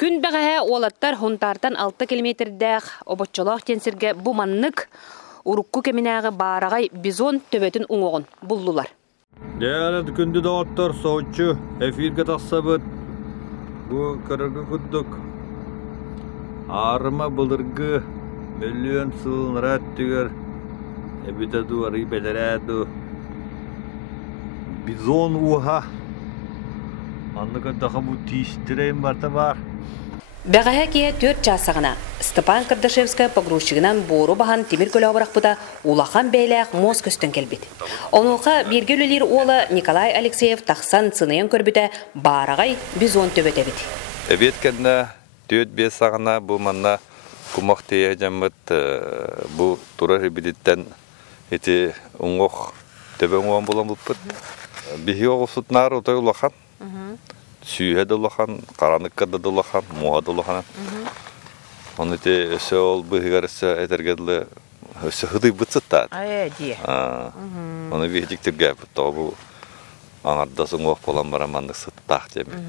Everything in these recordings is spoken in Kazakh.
Күн бәғәһә олаттар хунтартан 6 километрдәк обоччолақ тенсерге буманнык урукку кеминәгы барагай бизон төбөтін уңоғын бұллулар. Дәлі күнді дауаттар соғытчы эфирге тақсабыт. Бұ көрігі күддік. Арыма бұлырғы миллион сылын рәттігер. Эбітаду арый бәдәрәду. Бизон уға. Аннығы дағы бұ тиістірейм барта бар. Бәғәһә кие 4 часағына Степан Кардашевская погрузчигынан бору бахан темир көлі абырақ бұда улахан бәйләқ моз көстін келбет. Онуға бергелілер олы Николай Алексеев тақсан цынайын көрбіті барағай бизон төбет әбет. Әбет кәнді 4-5 сағына бұл манна күмақ тейе жамыт бұл тұра ребедеттен еті ұңғық төбен оған болан бұлпыт. Бихи оғысытнар ұтай улахан. Сүйе долахан, қараныққа да долахан, муға долахан. Оны те өсі ол бұғығар өсі әтергеділі өсі ғыдай бұтсыттады. Оны бейдіктер гәп, бұл аңардасың оқ болан барамандық сыттақ жеме.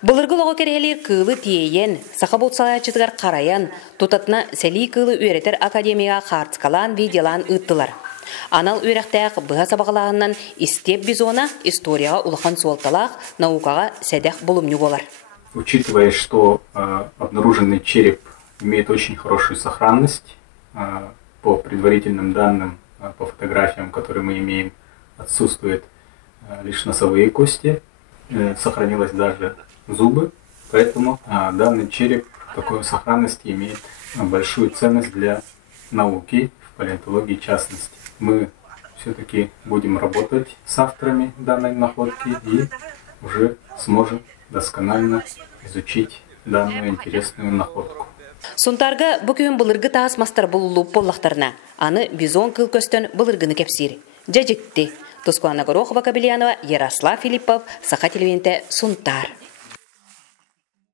Бұлырғыл оғы керелер кылы тиейен, сақа болсалайчызғар қараян, тұтатына сәлі кылы өретер академияға қартықалан виделан ұттылар. Анал үйрәқтәқ бұға сабағылағынан истеп бизона историяға улахан суалталақ наукаға сәдәқ болымны болар. Учитывая, что обнаруженный череп имеет очень хорошую сохранность, по предварительным данным, по фотографиям, которые мы имеем, отсутствуют лишь носовые кости, сохранилось даже зубы, поэтому данный череп такой сохранности имеет большую ценность для науки, в палеонтологии в частности. Мы все-таки будем работать с авторами данной находки и уже сможем досконально изучить данную интересную находку. Сонтарга бүкін бұлырғы тағыз мастар бұлылу боллақтарына, аны бизон кыл көстен бұлырғыны кәпсір. Жәжікті. Тускуана Горохова Кабельянова, Ярослав Филиппов, Саха телевизионте Сунтар.